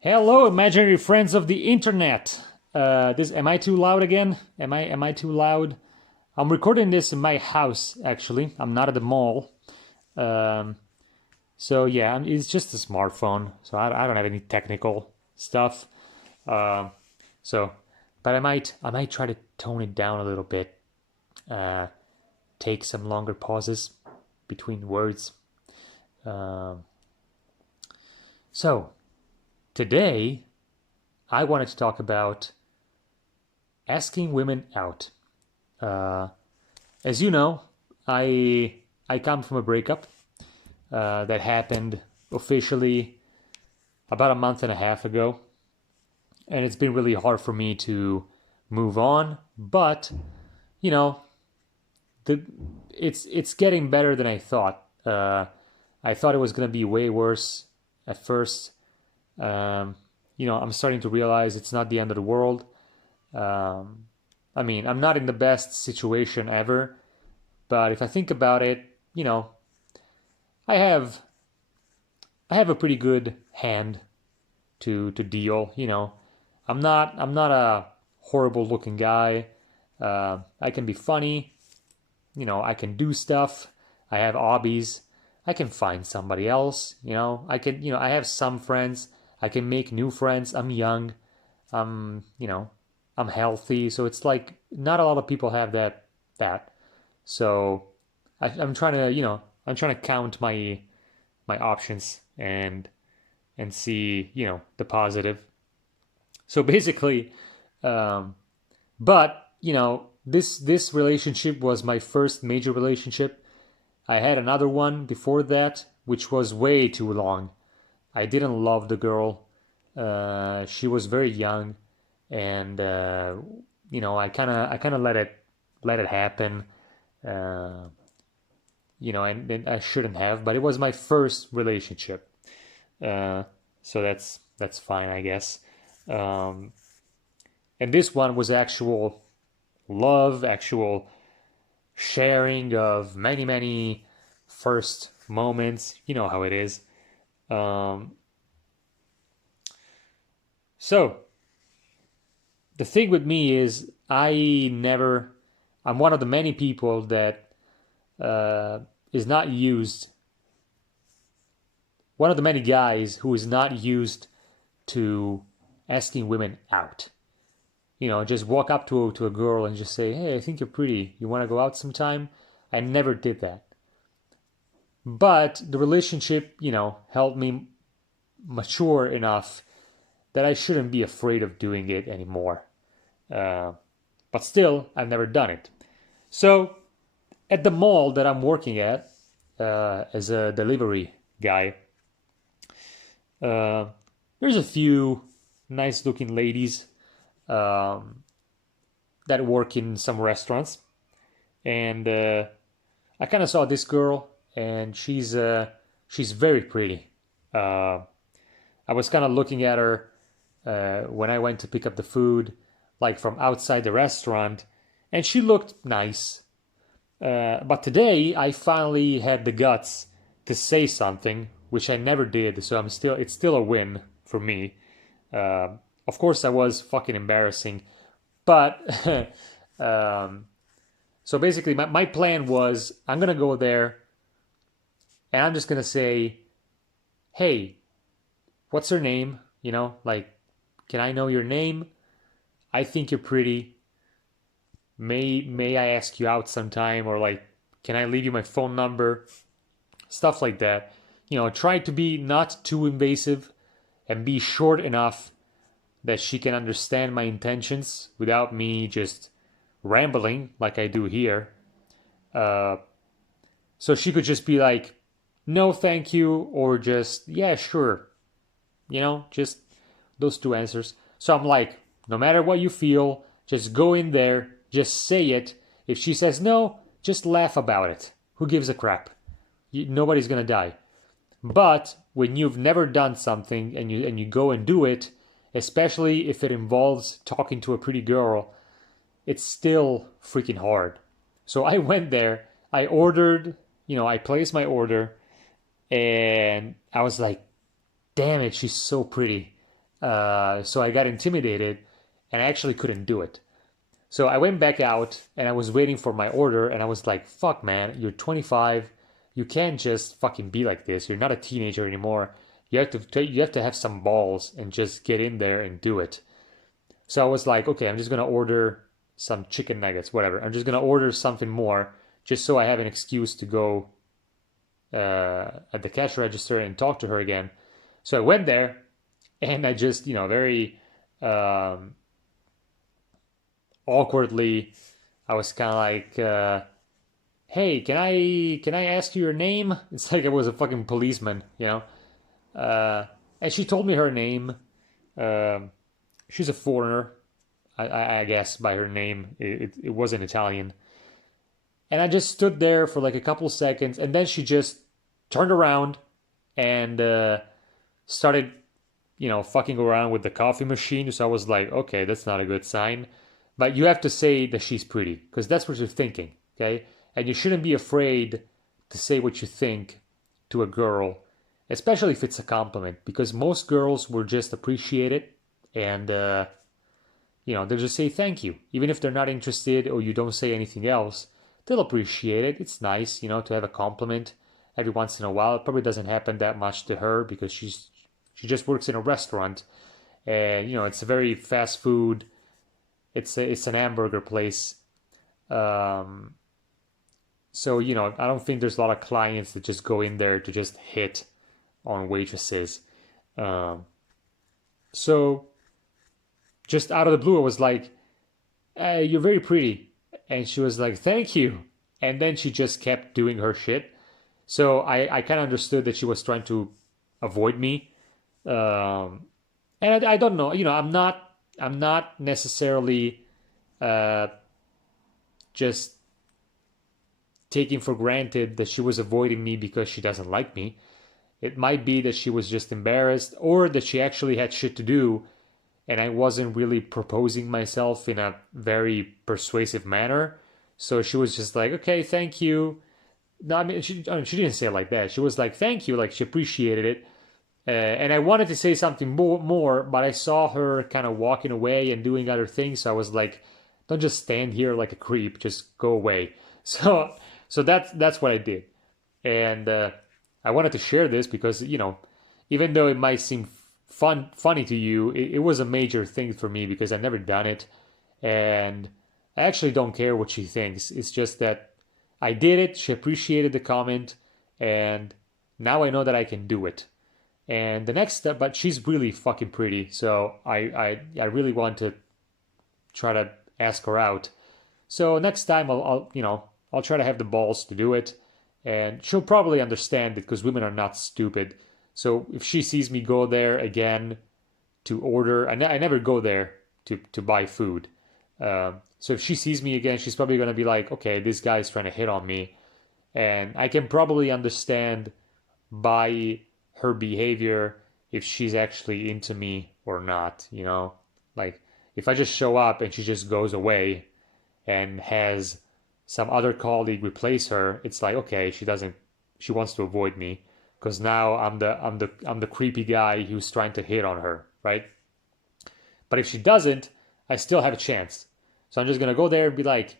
Hello, imaginary friends of the internet. Am I too loud again? Am I too loud? I'm recording this in my house. Actually, I'm not at the mall. Um, so yeah, it's just a smartphone. So I don't have any technical stuff. Um, so, but I might try to tone it down a little bit. Uh, take some longer pauses between words. Um, so today I wanted to talk about asking women out. Uh, as you know, I come from a breakup that happened officially about a month and a half ago, and it's been really hard for me to move on. But you know, the it's getting better than I thought. I thought it was gonna be way worse at first. Um, I'm starting to realize it's not the end of the world. Um, I mean, I'm not in the best situation ever, but if I think about it, I have I have a pretty good hand to deal. I'm not a horrible looking guy. I can be funny. I can do stuff. I have hobbies. I can find somebody else. I have some friends. I can make new friends. I'm young. I'm you know I'm healthy. So it's like not a lot of people have that. So I'm trying to count my options and see the positive. So basically, um, but this relationship was my first major relationship. I had another one before that, which was way too long. I didn't love the girl. She was very young, and I kind of let it happen. Uh, and I shouldn't have, but it was my first relationship. Uh, so that's fine, I guess. Um, and this one was actual love, actual sharing of many, many first moments. You know how it is. Um, so the thing with me is, I'm one of the many people that uh, is not used, one of the many guys who is not used to asking women out. Just walk up to a girl and just say, "Hey, I think you're pretty. You want to go out sometime?" I never did that. But the relationship, helped me mature enough that I shouldn't be afraid of doing it anymore. Uh, but still, I've never done it. So at the mall that I'm working at as a delivery guy, uh, there's a few nice looking ladies um, that work in some restaurants, and I kind of saw this girl, and she's very pretty. Uh, I was kind of looking at her when I went to pick up the food, like from outside the restaurant, and she looked nice. But today I finally had the guts to say something, which I never did. So it's still a win for me. Uh, of course, I was fucking embarrassing, but um, so basically, my plan was I'm gonna go there and I'm just gonna say, "Hey, what's her name? Like, can I know your name? I think you're pretty. May I ask you out sometime? Or like, can I leave you my phone number?" Stuff like that. Try to be not too invasive and be short enough that she can understand my intentions without me just rambling like I do here. Uh, so she could just be like, "No, thank you," or just, "Yeah, sure." Just those two answers. So I'm like, no matter what you feel, just go in there, just say it. If she says no, just laugh about it. Who gives a crap? Nobody's gonna die. But when you've never done something and you go and do it, especially if it involves talking to a pretty girl, it's still freaking hard. So I went there, I ordered, I placed my order, and I was like, damn it, she's so pretty. So I got intimidated and I actually couldn't do it. So I went back out and I was waiting for my order and I was like, fuck, man, you're 25. You can't just fucking be like this. You're not a teenager anymore. You have to have some balls and just get in there and do it. So I was like, okay, I'm just gonna order some chicken nuggets, whatever. I'm just gonna order something more just so I have an excuse to go at the cash register and talk to her again. So I went there and I just, very um, awkwardly, I was kind of like, "Hey, can I ask you your name?" It's like I was a fucking policeman, you know. Uh, and she told me her name. Um, she's a foreigner, I guess by her name. It wasn't Italian. And I just stood there for like a couple seconds, and then she just turned around and started, fucking around with the coffee machine. So I was like, okay, that's not a good sign. But you have to say that she's pretty, because that's what you're thinking, okay? And you shouldn't be afraid to say what you think to a girl, especially if it's a compliment, because most girls will just appreciate it and, they'll just say thank you. Even if they're not interested or you don't say anything else, they'll appreciate it. It's nice, to have a compliment every once in a while. It probably doesn't happen that much to her because she just works in a restaurant, and it's a very fast food. It's an hamburger place. Um, so I don't think there's a lot of clients that just go in there to just hit on waitresses. Um, so just out of the blue, I was like, hey, "You're very pretty," and she was like, "Thank you," and then she just kept doing her shit. So I kind of understood that she was trying to avoid me. Um, and I don't know, I'm not necessarily uh, just taking for granted that she was avoiding me because she doesn't like me. It might be that she was just embarrassed or that she actually had shit to do and I wasn't really proposing myself in a very persuasive manner. So she was just like, okay, thank you. No, she didn't say it like that. She was like, thank you, like she appreciated it. And I wanted to say something more, but I saw her kind of walking away and doing other things. So I was like, don't just stand here like a creep. Just go away. So, so that's what I did. And I wanted to share this because even though it might seem funny to you, it was a major thing for me because I've never done it, and I actually don't care what she thinks. It's just that I did it. She appreciated the comment, and now I know that I can do it. And the next step, but she's really fucking pretty, so I really want to try to ask her out. So next time I'll try to have the balls to do it, and she'll probably understand it because women are not stupid. So if she sees me go there again to order, I never go there to buy food. So if she sees me again, she's probably gonna be like, okay, this guy's trying to hit on me, and I can probably understand by her behavior if she's actually into me or not, Like if I just show up and she just goes away and has some other colleague replace her, it's like, okay, she wants to avoid me because now I'm the creepy guy who's trying to hit on her, right? But if she doesn't, I still have a chance. So I'm just gonna go there and be like,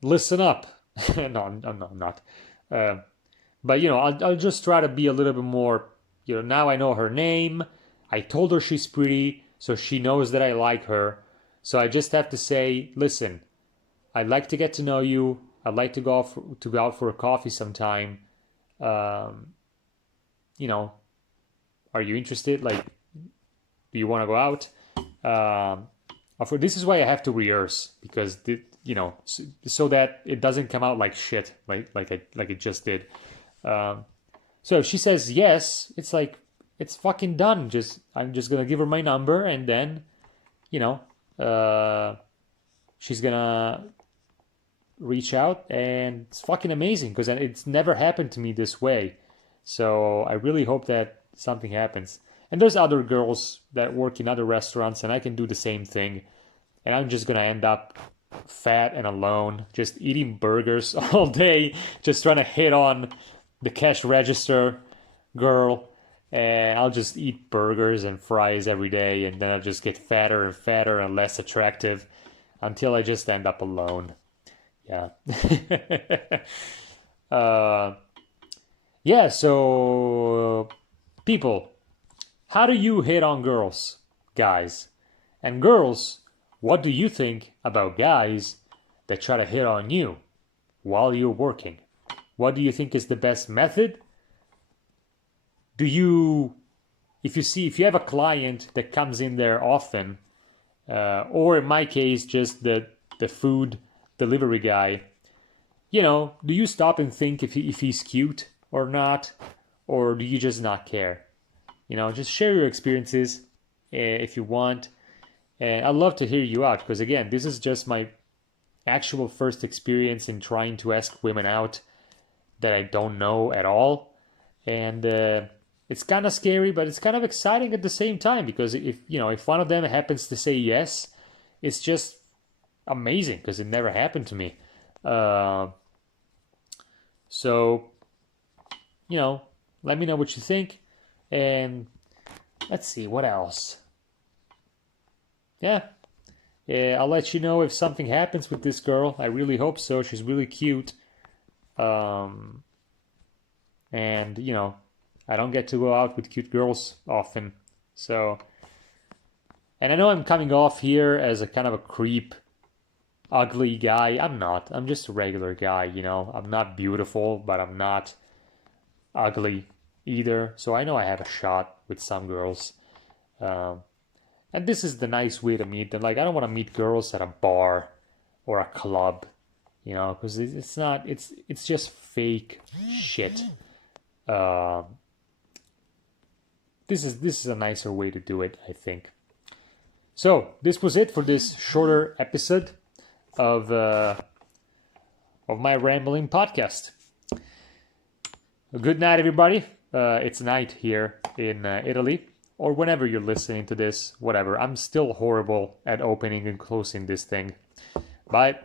listen up. No, I'm not. Uh, but I'll just try to be a little bit more. Now I know her name. I told her she's pretty, so she knows that I like her. So I just have to say, listen, I'd like to get to know you. I'd like to go out for a coffee sometime. Um, you know, are you interested? Like, do you want to go out? This is why I have to rehearse because so that it doesn't come out like shit, like it just did. Um, so if she says yes, it's like it's fucking done. I'm just gonna give her my number, and then you know, uh, she's gonna reach out, and it's fucking amazing because it's never happened to me this way. So I really hope that something happens. And there's other girls that work in other restaurants, and I can do the same thing. And I'm just gonna end up fat and alone, just eating burgers all day, just trying to hit on the cash register girl. and I'll just eat burgers and fries every day, and then I'll just get fatter and fatter and less attractive until I just end up alone. Yeah. uh, yeah, so people, how do you hit on girls, guys? And girls, what do you think about guys that try to hit on you while you're working? What do you think is the best method? Do you, if you have a client that comes in there often, or in my case, just the food delivery guy, do you stop and think if he's cute or not, or do you just not care? Just share your experiences if you want. And I'd love to hear you out because, again, this is just my actual first experience in trying to ask women out that I don't know at all. And it's kind of scary, but it's kind of exciting at the same time because if one of them happens to say yes, it's just amazing because it never happened to me. So, let me know what you think. And let's see, what else? Yeah. I'll let you know if something happens with this girl. I really hope so. She's really cute. And, I don't get to go out with cute girls often. So, and I know I'm coming off here as a kind of a creep, ugly guy. I'm not. I'm just a regular guy, I'm not beautiful, but I'm not ugly either. So I know I have a shot with some girls. And this is the nice way to meet them. Like, I don't want to meet girls at a bar or a club, because it's not, it's just fake shit. This is a nicer way to do it, I think. So this was it for this shorter episode of my rambling podcast. Good night, everybody. It's night here in Italy, or whenever you're listening to this, whatever. I'm still horrible at opening and closing this thing. Bye.